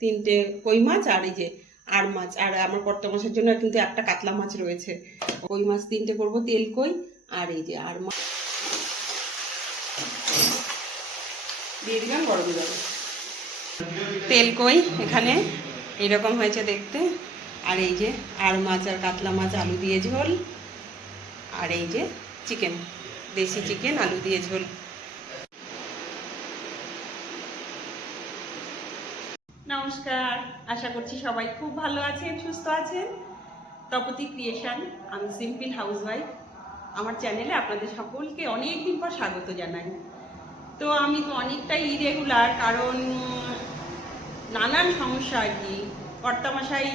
তিনটে কই মাছ আর এই যে আর মাছ। আর আমার কর্তা মাছের জন্য কিন্তু একটা কাতলা মাছ রয়েছে। কই মাছ তিনটে করব, তেল কই আর এই যে আর মাছ দিয়ে দিলাম গরম জল। তেল কই এখানে এইরকম হয়েছে দেখতে। আর এই যে আর মাছ আর কাতলা মাছ, আলু দিয়ে ঝোল। আর এই যে চিকেন, দেশি চিকেন, আলু দিয়ে ঝোল। নমস্কার। আশা করছি সবাই খুব ভালো আছেন, সুস্থ আছেন। তপতি ক্রিয়েশন আমি সিম্পল হাউসওয়াইফ আমার চ্যানেলে আপনাদের সকলকে অনেক দিন পর স্বাগত জানাই। তো আমি তো অনেকটাই ইরেগুলার কারণ নানান সমস্যা আর কি। কর্তামশাই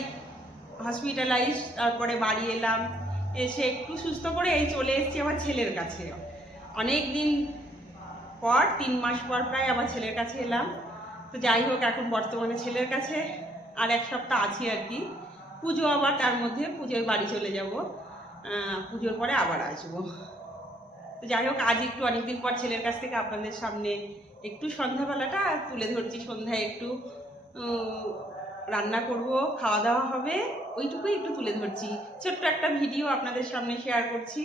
হসপিটালাইজ তারপরে বাড়ি এলাম। এসে একটু সুস্থ করে এই চলে এসেছি আমার ছেলের কাছে। অনেক দিন পর, তিন মাস পর প্রায় আমার ছেলের কাছে এলাম। তো যাই হোক, এখন বর্তমানে ছেলের কাছে আর এক সপ্তাহ আছি আর কি। পুজো আবার তার মধ্যে পুজোয় বাড়ি চলে যাব। পুজোর পরে আবার আসব। তো যাই হোক, আজ একটু অনেকদিন পর ছেলের কাছ থেকে আপনাদের সামনে একটু সন্ধ্যাবেলাটা তুলে ধরছি। সন্ধ্যায় একটু রান্না করব, খাওয়া দাওয়া হবে, ওইটুকুই একটু তুলে ধরছি। ছোট্ট একটা ভিডিও আপনাদের সামনে শেয়ার করছি।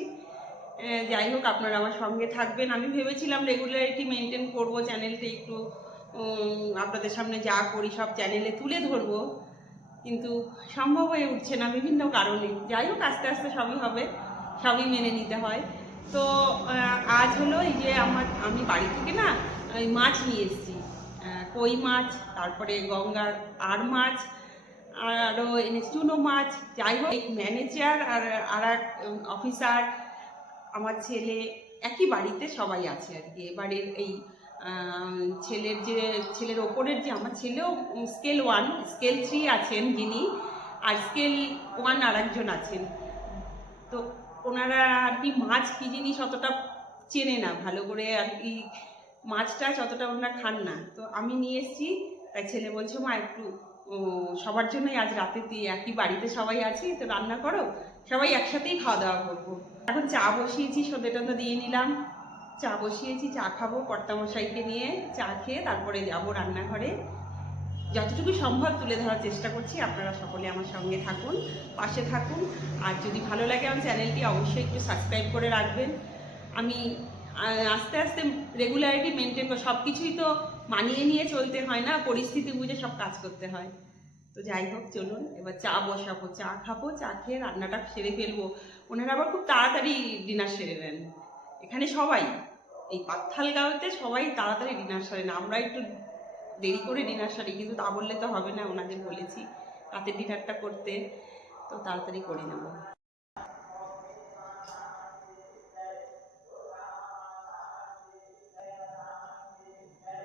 যাই হোক, আপনারা আমার সঙ্গে থাকবেন। আমি ভেবেছিলাম রেগুলারিটি মেনটেন করব চ্যানেলটা একটু আপনাদের সামনে যা করি সব চ্যানেলে তুলে ধরবো। কিন্তু সম্ভব হয়ে উঠছে না বিভিন্ন কারণে। যাই হোক, আস্তে আস্তে সবই হবে, সবই মেনে নিতে হয়। তো আজ হলো এই যে আমার, আমি বাড়ি থেকে না ওই মাছ নিয়ে এসেছি। কই মাছ, তারপরে গঙ্গার আর মাছ, আরও চুনো মাছ। যাই হোক ম্যানেজার আর আর এক অফিসার আমার ছেলে, একই বাড়িতে সবাই আছে আর কি। এবারের এই ছেলের যে, ছেলের ওপরের যে আমার ছেলেও স্কেল ওয়ান স্কেল থ্রি আছেন যিনি, আর স্কেল ওয়ান আর একজন আছেন। তো ওনারা আর কি মাছ কি জিনিস অতটা চেনে না, ভালো করে আর কি মাছটা অতটা ওনারা খান না। তো আমি নিয়ে এসেছি, তাই ছেলে বলছে, মা, একটু সবার জন্যই আজ রাতে তুই একই বাড়িতে সবাই আছি, তো রান্না করো, সবাই একসাথেই খাওয়া দাওয়া করব। এখন চা বসিয়েছি সন্ধ্যে টন্ধে দিয়ে নিলাম। চা বসিয়েছি, চা খাব কর্তামশাইকে নিয়ে, চা খেয়ে তারপরে যাব রান্নাঘরে। যতটুকু সম্ভব তুলে ধরার চেষ্টা করছি, আপনারা সকলে আমার সঙ্গে থাকুন, পাশে থাকুন। আর যদি ভালো লাগে আমার চ্যানেলটি, অবশ্যই একটু সাবস্ক্রাইব করে রাখবেন। আমি আস্তে আস্তে রেগুলারিটি মেনটেন সব কিছুই তো মানিয়ে নিয়ে চলতে হয় না, পরিস্থিতি বুঝে সব কাজ করতে হয়। তো যাই হোক, চলুন, এবার চা বসাবো, চা খাব, চা খেয়ে রান্নাটা সেরে ফেলব। ওনারা আবার খুব তাড়াতাড়ি ডিনার সেরে নেন। এখানে সবাই। এই পাত্থাল গাঁওতে সবাই তাড়াতাড়ি ডিনার সারে না, আমরা একটু দেরি করে ডিনার সারি, কিন্তু তা বললে তো হবে না ওনাদের বলেছি রাতের ডিনারটা করতে, তো তাড়াতাড়ি করে নেব।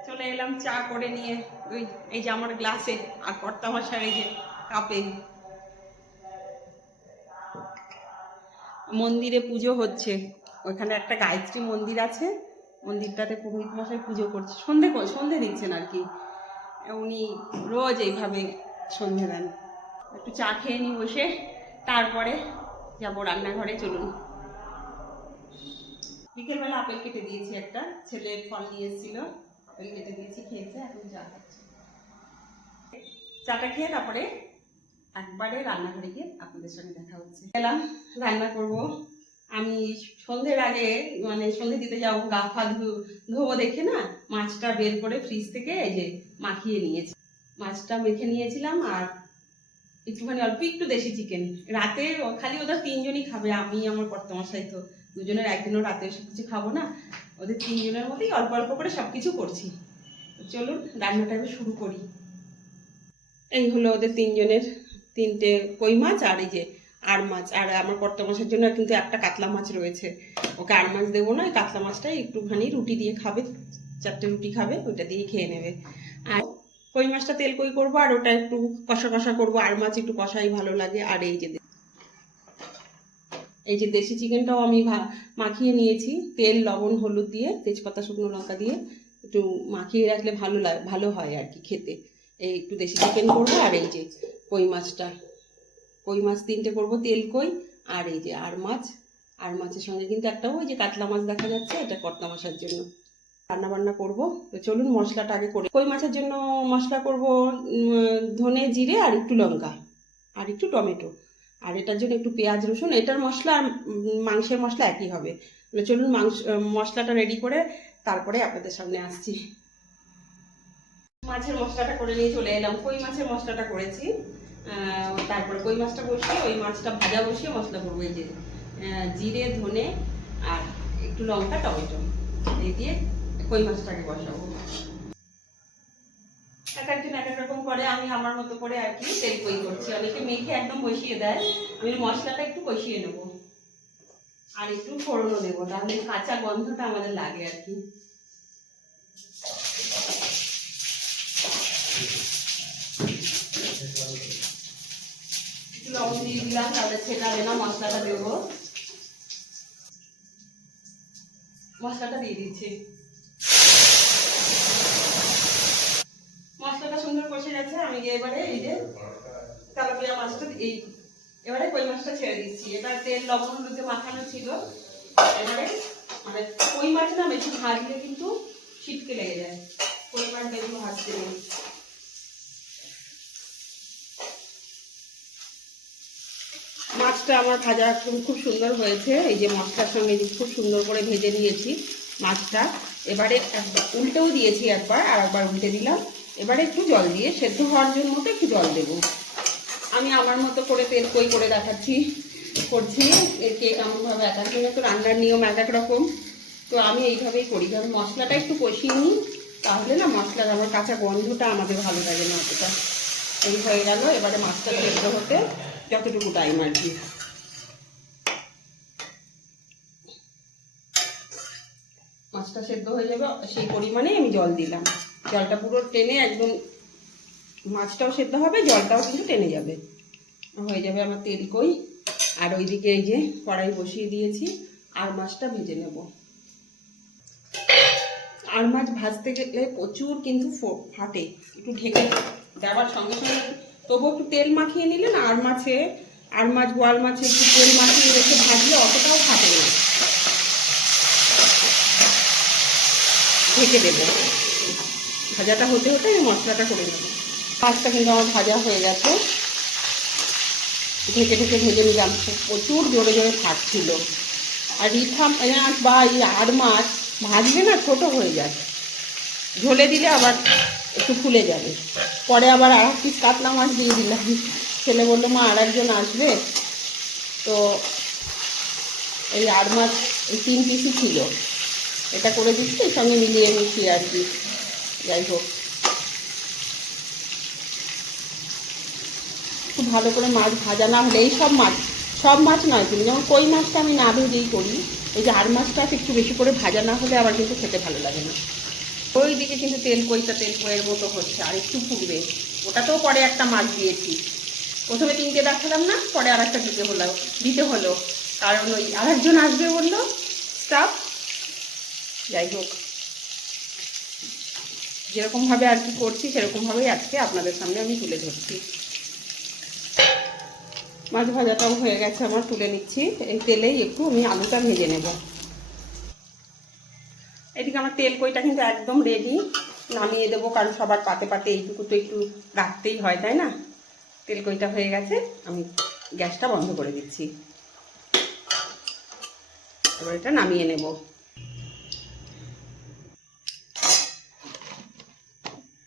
চলে এলাম, চা করে নিয়ে, ওই, এই যে আমার গ্লাসে, আর কর্তা মশার এই যে কাপে। মন্দিরে পুজো হচ্ছে ওখানে একটা গায়ত্রী মন্দির আছে মন্দিরটাতে পুরোহিত মশাই পুজো করছে। সন্ধে সন্ধে দিচ্ছেন আর কি। উনি রোজ এইভাবে সন্ধে দেন। একটু চা খেয়ে নিই বসে, তারপরে যাব রান্নাঘরে, চলুন। বিকেলবেলা আপেল কেটে দিয়েছি একটা ছেলে ফল নিয়ে এসেছিল, আপেল কেটে দিয়েছি, খেয়েছে, এখন চা খাচ্ছে। চাটা খেয়ে তারপরে একবারে রান্নাঘরে গিয়ে আপনাদের সঙ্গে দেখা হচ্ছে। গেলাম, রান্না করব। আমি সন্ধ্যের আগে মানে সন্ধে দিতে যাব, গা ফা ধোবো দেখে না, মাছটা বের করে ফ্রিজ থেকে এই যে মাখিয়ে নিয়েছি। মাছটা মেখে নিয়েছিলাম আর একটুখানি অল্প, একটু দেশি চিকেন রাতে খালি ওদের তিনজনই খাবে, আমি, আমার কর্তমশাই তো। দুজনের একদিনও রাতে সব কিছু খাব না। ওদের তিনজনের মধ্যেই অল্প অল্প করে সব কিছু করছি চলুন, রান্নাটা এবার শুরু করি। এই হলো ওদের তিনজনের তিনটে কই মাছ আর এই যে আর মাছ, আর আমার কর্তা মাছের জন্য কিন্তু একটা কাতলা মাছ রয়েছে। ওকে আর মাছ দেবো না কাতলা মাছটাই একটুখানি রুটি দিয়ে খাবে, চারটে রুটি খাবে, ওইটা দিয়ে খেয়ে নেবে। আর কই মাছটা তেল কই করব, আর ওটা একটু কষা কষা করব, আর মাছ একটু কষাই ভালো লাগে, আর এই যে এই যে দেশি চিকেনটাও আমি মাখিয়ে নিয়েছি, তেল, লবণ, হলুদ দিয়ে, তেজপাতা, শুকনো লঙ্কা দিয়ে একটু মাখিয়ে রাখলে ভালো লাগে ভালো হয় আর কি খেতে। এই একটু দেশি চিকেন করব, আর এই যে কই মাছটা। কই মাছ তিনটে করব, তেল কই আর এই যে আর মাছ। আর মাছের সঙ্গে কিন্তু একটা ওই যে কাতলা মাছ দেখা যাচ্ছে, এটা কর্তা মাছের জন্য। রান্না বান্না করব। তো চলুন মশলাটা আগে করি কই মাছের জন্য মশলা করব? ধনে জিরে আর একটু লঙ্কা আর একটু টমেটো। আর এটার জন্য একটু পেঁয়াজ, রসুন, এটার মশলা মাংসের মশলা একই হবে। চলুন মাংস মশলাটা রেডি করে তারপরে আপনাদের সামনে আসছি। মাছের মশলাটা করে নিয়ে চলে এলাম। কই মাছের মশলাটা করেছি? তারপরে কই মাছটা বসিয়ে, ওই মাছটা ভাজা বসিয়ে মশলা করব এই যে জিরে, ধনে আর একটু লঙ্কা, টমেটো এই দিয়ে কই মাছটাকে বসাবো। এক একজন এক এক রকম করে, আমি আমার মতো করে আর কি তেল কই করছি। অনেকে মেখে একদম বসিয়ে দেয়, আমি মশলাটা একটু কষিয়ে নেব। আর একটু ফোড়নও দেবো, তাহলে কাঁচা গন্ধটা আমাদের লাগে আর কি। দিলাম, তাহলে ছেটাবে না, মশলাটা দেবো। মশলাটা দিয়ে দিচ্ছি। মশলাটা সুন্দর কষে গেছে, আমি এবারে এই যে তেলাপিয়া মাছটা এই এবারে কই মাছটা ছেড়ে দিচ্ছি। এটা তেল, লবণ যে মাখানো ছিল, এবারে মানে কই মাছ না বেশি ভাজলে কিন্তু ছিটকে লেগে যায়। কই মাছ বেশি ভাজতে নেই। মাছটা আমার ভাজা একদম খুব সুন্দর হয়েছে। এই যে মশলার সঙ্গে খুব সুন্দর করে ভেজে নিয়েছি মাছটা। এবারে একবার উল্টেও দিয়েছি একবার, আর একবার উল্টে দিলাম। এবারে একটু জল দিয়ে সেদ্ধ হওয়ার জন্য মতো একটু জল দেবো। আমি আমার মতো করে তেল কই করে দেখাচ্ছি, করছি। এর কে কেমনভাবে এক একজনের তো রান্নার নিয়ম এক এক রকম। তো আমি এইভাবেই করি। কারণ মশলাটা একটু কষিয়ে নিই, তাহলে না মশলার আমার কাঁচা গন্ধটা আমাদের ভালো লাগে না অতটা। এই হয়ে গেল। এবারে মাছটা সেদ্ধ হতে যতটুকু টাইম আর কি। মাছটা সেদ্ধ হয়ে যাবে, সেই পরিমাণেই আমি জল দিলাম। জলটা পুরো টেনে একদম মাছটাও সেদ্ধ হবে, জলটাও কিন্তু টেনে যাবে। হয়ে যাবে আমার তেল কই। আর ওইদিকে এই যে কড়াই বসিয়ে দিয়েছি, আর মাছটা ভেজে নেব। আর মাছ ভাজতে গেলে প্রচুর কিন্তু ফাটে, একটু ঢেকে দেওয়ার সঙ্গে সঙ্গে তবু একটু তেল মাখিয়ে নিলে না, আর মাছে, আর মাছ, গোয়াল মাছে একটু তেল মাখিয়ে রেখে ভাজলে অতটাও ফাটে না। ঢেকে দেবো। ভাজাটা হতে হতে আমি মশলাটা করে নেব। মাছটা কিন্তু আমার ভাজা হয়ে গেছে। ঢেকে ঢেকে ভেজে নিলাম। প্রচুর জোরে জোরে ফাটছিল আর রিঠা মাছ বা এই আর মাছ ভাজলে না ছোট হয়ে যায়। ঝোলে দিলে আবার একটু ফুলে যাবে। পরে আবার আর এক পিস কাতলা মাছ দিয়ে দিলাম। ছেলে বলল, মা আর একজন আসবে। তো এই আর মাছ, এই তিন পিসই ছিল। এটা করে দিচ্ছি, এর সঙ্গে মিলিয়ে নিচ্ছি আর কি। যাই হোক। খুব ভালো করে মাছ ভাজা না হলে, এই সব মাছ সব মাছ নয় কিন্তু, যেমন কই মাছটা আমি না ভেজেই করি, এই যে আর মাছটা একটু বেশি করে ভাজা না হলে আমার কিন্তু খেতে ভালো লাগে না। ওই দিকে কিন্তু তেল কইটা তেল কইয়ের মতো হচ্ছে, আর একটু ফুটবে। ওটাতেও পরে একটা মাছ দিয়েছি। প্রথমে তিনটে দেখালাম না, পরে আর একটা দিতে হলো দিতে হলো। কারণ ওই আরেকজন আসবে বলল, স্টাফ, যাই হোক। যেরকমভাবে আর কি করছি, সেরকমভাবেই আজকে আপনাদের সামনে আমি তুলে ধরছি। মাছ ভাজাটাও হয়ে গেছে, আমার তুলে নিচ্ছি। এই তেলেই একটু আমি আলুটা ভেজে নেব। আমার তেল কইটা কিন্তু একদম রেডি নামিয়ে দেবো, কারণ সবার পাতে পাতে এইটুকু তো একটু রাখতেই হয়, তাই না? তেল কইটা হয়ে গেছে, আমি গ্যাসটা বন্ধ করে দিচ্ছি। এবার এটা নামিয়ে নেব।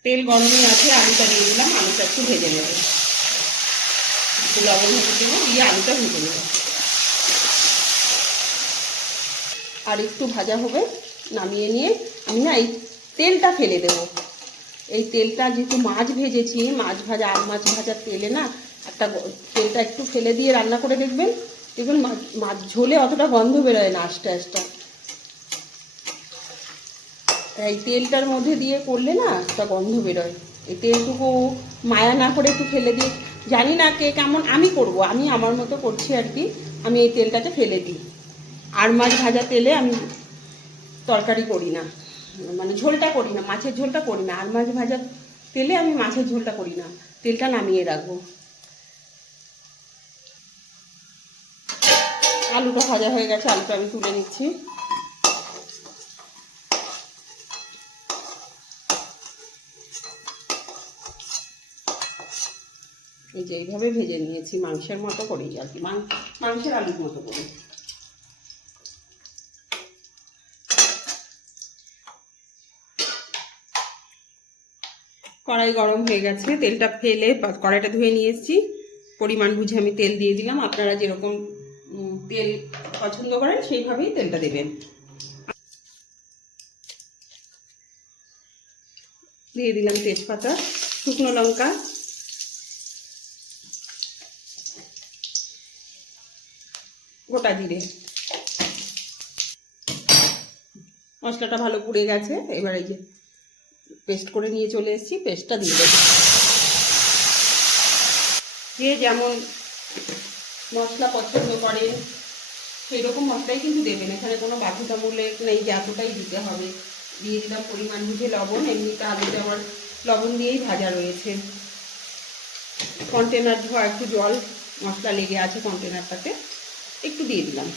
তেল গরমই আছে, আলুটা দিয়ে দিলাম, আলুটা একটু ভেজে নেব। একটু লবণ হতে দেবো, দিয়ে আলুটা ভেজে নেব। আর একটু ভাজা হবে নামিয়ে নিয়ে আমি না এই তেলটা ফেলে দেব। এই তেলটা যেহেতু মাছ ভেজেছি, মাছ ভাজা আর মাছ ভাজার তেলে না একটা তেলটা একটু ফেলে দিয়ে রান্না করে দেখবেন দেখবেন মাছ ঝোলে অতটা গন্ধ বেরোয় না আস্তে আস্তে। এই তেলটার মধ্যে দিয়ে করলে না একটা গন্ধ বেরোয়। এই তেলটুকু মায়া না করে একটু ফেলে দিই জানি না কে কেমন, আমি করব, আমি আমার মতো করছি আর কি, আমি এই তেলটাকে ফেলে দিই। আর মাছ ভাজা তেলে আমি তরকারি করি না। মানে ঝোলটা করি না, মাছের ঝোলটা করি না। আর মাছ ভাজা তেলে আমি মাছের ঝোলটা করি না। তেলটা নামিয়ে রাখব। আলুটা ভাজা হয়ে গেছে, আলুটা আমি তুলে নিচ্ছি। এই যে এইভাবে ভেজে নিয়েছি, মাংসের মতো করেই আর কি। মাংসের আলুর মতো করে। কড়াই গরম হয়ে গেছে, তেলটা ফেলে কড়াইটা ধুয়ে নিয়ে এসেছি। পরিমাণ বুঝে আমি তেল দিয়ে দিলাম। আপনারা যেরকম তেল পছন্দ করেন, সেইভাবেই তেলটা দেবেন। দিয়ে দিলাম তেজপাতা, শুকনো লঙ্কা। গোটা জিরে। মশলাটা ভালো পুড়ে গেছে, এবার এই যে পেস্ট করে নিয়ে চলে এসেছি, পেস্টটা দিয়ে দেবো। যে যেমন মশলা পছন্দ করেন সেই রকম মশলাই কিন্তু দেবেন। এখানে কোনো বাধ্যতামূলক নেই যে এতটাই দিতে হবে। দিয়ে দিলাম পরিমাণ বুঝে লবণ, এমনিতে আলুতে আমার লবণ দিয়েই ভাজা রয়েছে। কন্টেনার ধোয়া একটু জল, মশলা লেগে আছে কন্টেনারটাতে একটু দিয়ে দিলাম।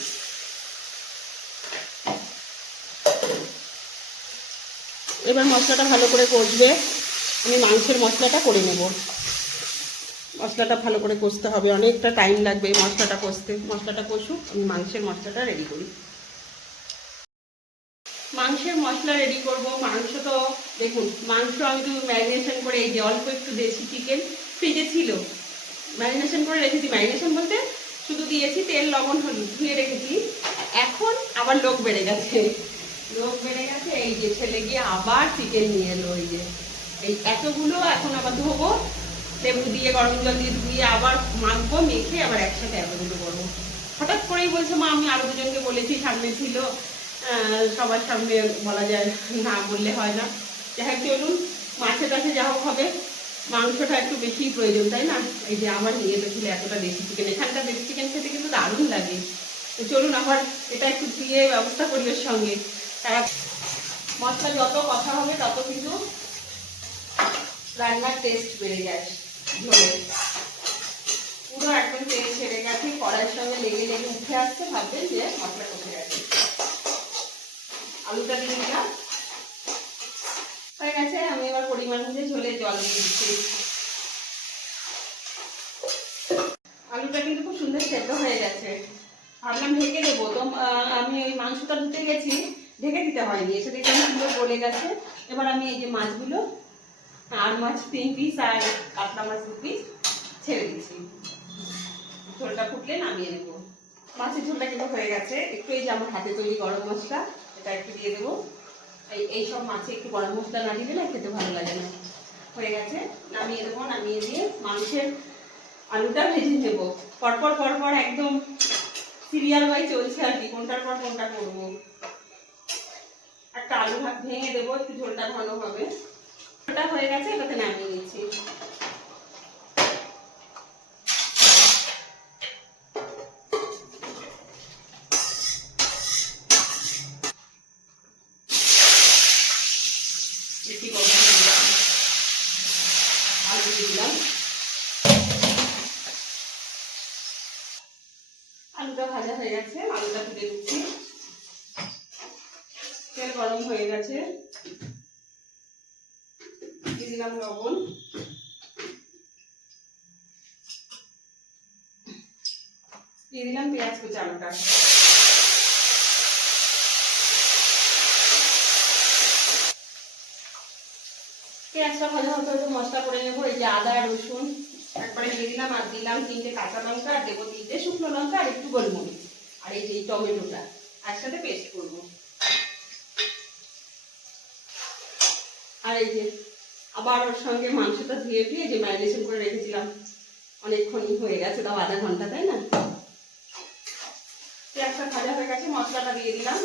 এবার মশলাটা ভালো করে কষবে। আমি মাংসের মশলাটা করে নেব। মশলাটা ভালো করে কষতে হবে। অনেকটা টাইম লাগবে এই মশলাটা কষতে। মশলাটা কষুক, আমি মাংসের মশলাটা রেডি করি। মাংসের মশলা রেডি করব। মাংস তো, দেখুন, মাংস আমি তো ম্যারিনেশন করে এই যে অল্প একটু দেশি চিকেন ফ্রিজে ছিল। ম্যারিনেশন করে রেখেছি। ম্যারিনেশন বলতে শুধু দিয়েছি তেল, লবণ ধুয়ে রেখেছি। এখন আবার লোক বেড়ে গেছে। লোক বেড়ে গেছে, এই যে ছেলে গিয়ে আবার চিকেন নিয়ে এলো, এই যে, এই এতগুলো এখন আবার ধোবো, লেবু দিয়ে, গরম জল দিয়ে ধুয়ে আবার মাখবো, মেখে আবার একসাথে এতগুলো করব। হঠাৎ করেই বলছে, মা, আমি আরও দুজনকে বলেছি, সামনে ছিল সবার সামনে বলা যায় না বললে হয় না। যাই হোক, চলুন, মাছে টাছে যা হোক হবে। মাংসটা একটু বেশি প্রয়োজন, তাই না? এই যে আমার নিয়ে এসেছিল এতটা দেশি চিকেন, এখানটা দেশি চিকেন খেতে কিন্তু দারুণ লাগে। তো চলুন, আবার এটা একটু ধুয়ে ব্যবস্থা করি ওর সঙ্গে। মশলা যত কথা হবে, তত কিন্তু রান্নার টেস্ট বেড়ে যায় ঝোলে পুরো একদম তেল ছেড়ে গেছে, কড়াইয়ের সঙ্গে লেগে লেগে উঠে আসছে ভাববেন যে মশলা কমে গেছে। আলুটা দিয়ে দিলাম। হয়ে গেছে, আমি এবার পরিমাণ বুঝে ঝোলে জল দিয়ে দিচ্ছি। আলুটা কিন্তু খুব সুন্দর সেদ্ধ হয়ে গেছে। ভাবলাম ঢেকে দেবো। তো আমি ওই মাংসটা ধুতে গেছি। ঢেকে দিতে হয়নি, এসে দেখলাম সুন্দর গলে গেছে। এবার আমি এই যে মাছগুলো আর মাছ তিন পিস আর কাতলা মাছ দু পিস ছেড়ে দিচ্ছি। ঝোলটা ফুটলে নামিয়ে নেব। মাছের ঝোলটা কিন্তু হয়ে গেছে। একটু এই যে আমার হাতে তৈরি গরম মশলা, এটা একটু দিয়ে দেবো। এই এই সব মাছে একটু গরম মশলা না দিলে না খেতে ভালো লাগে না। হয়ে গেছে। নামিয়ে দেবো, নামিয়ে দিয়ে মাংসের আলুটা ভেজে নেব। পরপর পরপর একদম সিরিয়াল বাই চলছে আর কি। কোনটার পর কোনটা করব? একটা আলু ভাত ভেঙে দেবো, একটু ঝোলটা ঘন হবে। ঝোলটা হয়ে গেছে, এটাতে নামিয়ে নিচ্ছি বেশি গরম হয়ে গেছে। আলু দিয়ে দিলাম আলুটা ভাজা হয়ে গেছে আলুটা তুলে দিচ্ছি তেল গরম হয়ে গেছে দিয়ে দিলাম লবণ দিয়ে দিলাম পেঁয়াজ পেঁয়াজটা হতে হতে মশলা করে নেব। এই যে আদা রসুন। একবারে দিলাম আর দিলাম তিনটে কাঁচা লঙ্কা আর দেবো তিনটে শুকনো লঙ্কা আর একটু গোলমরিচ। আর এই যে টমেটোটা, একসাথে পেস্ট করব। আর এই যে আবার ওর সঙ্গে মাংসটা ধুয়ে দিয়ে যে ম্যারিনেশন করে রেখেছিলাম। অনেকক্ষণই হয়ে গেছে, তাও আধা ঘণ্টা, তাই না? পেঁয়াজটা ভাজা হয়ে গেছে, মশলাটা দিয়ে দিলাম।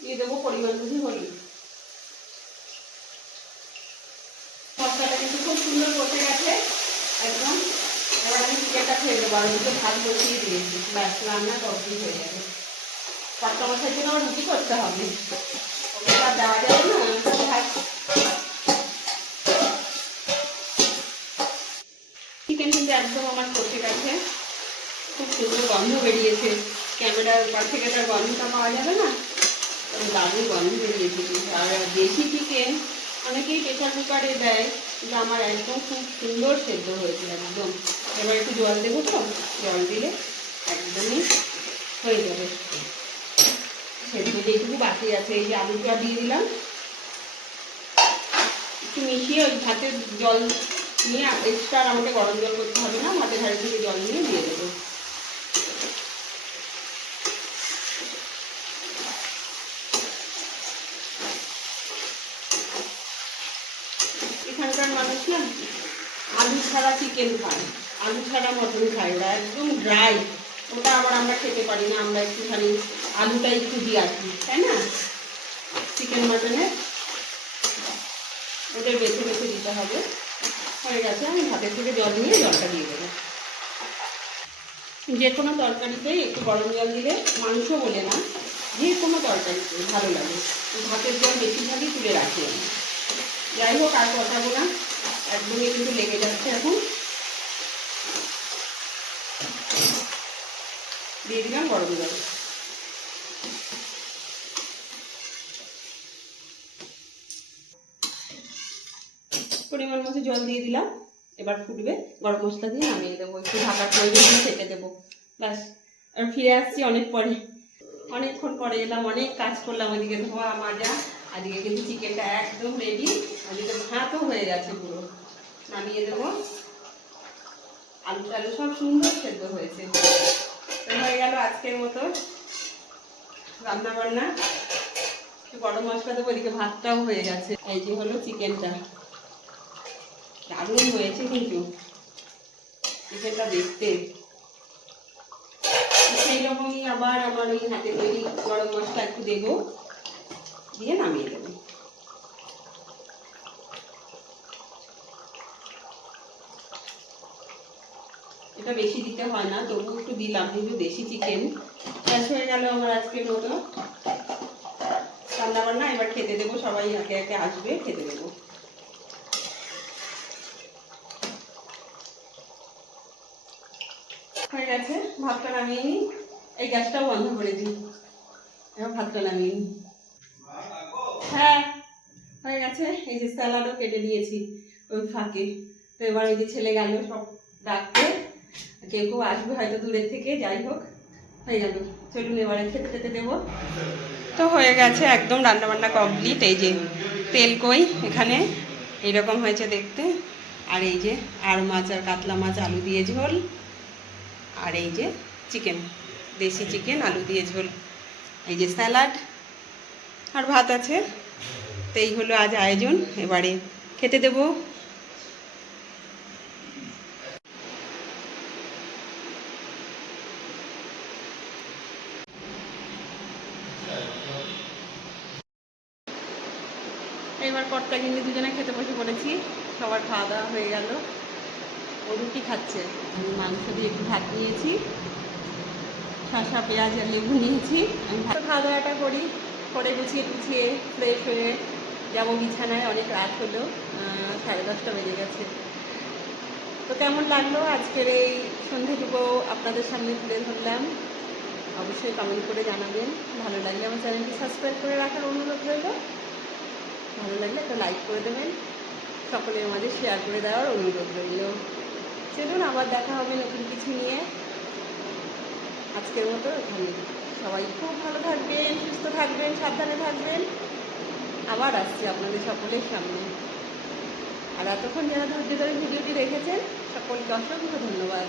দিয়ে দেবো পরিমাণ বুঝে হলুদ। মশলাটা কিন্তু খুব সুন্দর করতে গেছে, একদম। এবার আমি চিকেনটা খেয়ে দেবো আর ওদিকে ভাত বসিয়ে দিয়েছি। ব্যাস, রান্না কমপ্লিট হয়ে যাবে কষ্ট মশাই জন্য আমার রুটি করতে হবে। দেওয়া যাবে না একদম আমার করতে গেছে খুব সুন্দর গন্ধ বেরিয়েছে। ক্যামেরার উপর থেকে তার গন্ধটা পাওয়া যাবে না? দারুণ গন্ধ বেরিয়েছে। আর দেশি চিকেন অনেকেই প্রেশার কুকারে দেয়, কিন্তু আমার একদম খুব সুন্দর সেদ্ধ হয়েছে একদম। এবার একটু জল দেবো তো? জল দিলে একদমই হয়ে যাবে। সেদ্ধ যেটুকু বাকি আছে, এই যে আলুটা দিয়ে দিলাম। একটু মিশিয়ে ওই ভাতের জল নিয়ে এক্সট্রা আমাকে গরম জল করতে হবে না ভাতের হাড়ি থেকে জল নিয়ে দিয়ে দেবো। এখানকার মানুষ আলু ছাড়া চিকেন খায়, আলু ছাড়া মটন খায় ওরা একদম ড্রাই ওটা আবার আমরা খেতে পারি না, আমরা একটুখানি আলুটা একটু দিয়ে আসি, তাই না? চিকেন মটনে ওদের বেছে বেছে দিতে হবে। হয়ে গেছে, আমি ভাতের থেকে জল নিয়ে জলটা দিয়ে দেবো। যে কোনো তরকারিতে একটু গরম জল দিলে মাংস বলে না, যে কোনো তরকারিতে ভালো লাগে। ভাতের জল বেশিরভাগই তুলে রাখি আমি। যাই হোক, আর কথা না, একদমই কিন্তু লেগে যাচ্ছে এখন। দিয়ে দিলাম গরম জল। পরিমাণ মতো জল দিয়ে দিলাম। এবার ফুটবে গরম মশলা দিয়ে নামিয়ে দেবো। একটু ঢাকার প্রয়োজন থেকে দেবো। ব্যাস, আর ফিরে আসছি অনেক পরে। অনেকক্ষণ পরে এলাম, অনেক কাজ করলাম ওইদিকে। ধোয়া, মাজা, আজকে কিন্তু চিকেনটা একদম রেডি ওদিকে ভাতও হয়ে গেছে পুরো। নামিয়ে দেবো। আলু টালু সব সুন্দর সেদ্ধ হয়েছে। হয়ে গেল আজকের মতো রান্না বান্না গরম মশলা দেবো ওইদিকে ভাতটাও হয়ে গেছে। এই যে হলো চিকেনটা দারুণ হয়েছে কিন্তু। চিকেনটা দেখতে? সেই রকমই আবার আমার ওই হাতে তৈরি গরম মশলা একটু দেবো, দিয়ে নামিয়ে দেবো। এটা বেশি দিতে হয় না তবু একটু দিলাম, যেহেতু দেশি চিকেন শেষ হয়ে গেল আমার আজকের মতো। রান্না বান্না এবার খেতে দেবো, সবাই একে একে আসবে, খেতে দেবো হয়ে গেছে ভাতটা নামিয়ে নিই। এই গ্যাসটাও বন্ধ করে দিই। এবার ভাতটা নামিয়ে নিই। হ্যাঁ হয়ে গেছে। এই যে স্যালাডও কেটে দিয়েছি ওই ফাঁকে। তো এবার ওই যে ছেলে গেল সব ডাকতে। কেউ কেউ আসবে হয়তো দূরের থেকে, যাই হোক। হয়ে গেল। চলুন এবারে খেতে খেতে দেবো। তো হয়ে গেছে একদম রান্নাবান্না কমপ্লিট। এই যে তেল কই এখানে। এইরকম হয়েছে দেখতে। আর এই যে আর মাছ আর কাতলা মাছ, আলু দিয়ে ঝোল। আর এই যে চিকেন, দেশি চিকেন, আলু দিয়ে ঝোল। এই যে স্যালাড আর ভাত আছে। তো এই হলো আজ আয়োজন। এবারে খেতে দেব। এবার কর্তা কিন্তু দুজনে খেতে বসে পড়েছি। সবার খাওয়া দাওয়া হয়ে গেল। ও রুটি খাচ্ছে। আমি মাংস দিয়ে একটু ভাত নিয়েছি, শসা, পেঁয়াজ আর লেবু নিয়েছি। আমি খাওয়া দাওয়াটা করি করে গুছিয়ে গুছিয়ে ফ্রেশ হয়ে যাব বিছানায়, অনেক রাত হলো সাড়ে দশটা বেজে গেছে। তো কেমন লাগল আজকের এই সন্ধ্যেটুকু আপনাদের সামনে তুলে ধরলাম। অবশ্যই কমেন্ট করে জানাবেন। ভালো লাগলে আমার চ্যানেলটি সাবস্ক্রাইব করে রাখার অনুরোধ রইল। ভালো লাগলে একটা লাইক করে দেবেন। সকলের মাঝে শেয়ার করে দেওয়ার অনুরোধ রইল। চলুন, আবার দেখা হবে নতুন কিছু নিয়ে। আজকের মতো এখানে সবাই খুব ভালো থাকবেন, সুস্থ থাকবেন, সাবধানে থাকবেন। আবার আসছি আপনাদের সকলের সামনে। আর এতক্ষণ যারা ধৈর্য ধরে ভিডিওটি দেখেছেন, সকলকে অসংখ্য ধন্যবাদ।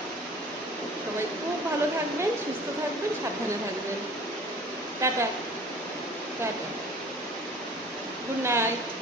সবাই খুব ভালো থাকবেন, সুস্থ থাকবেন, সাবধানে থাকবেন। টাটা। টাটা। Good night.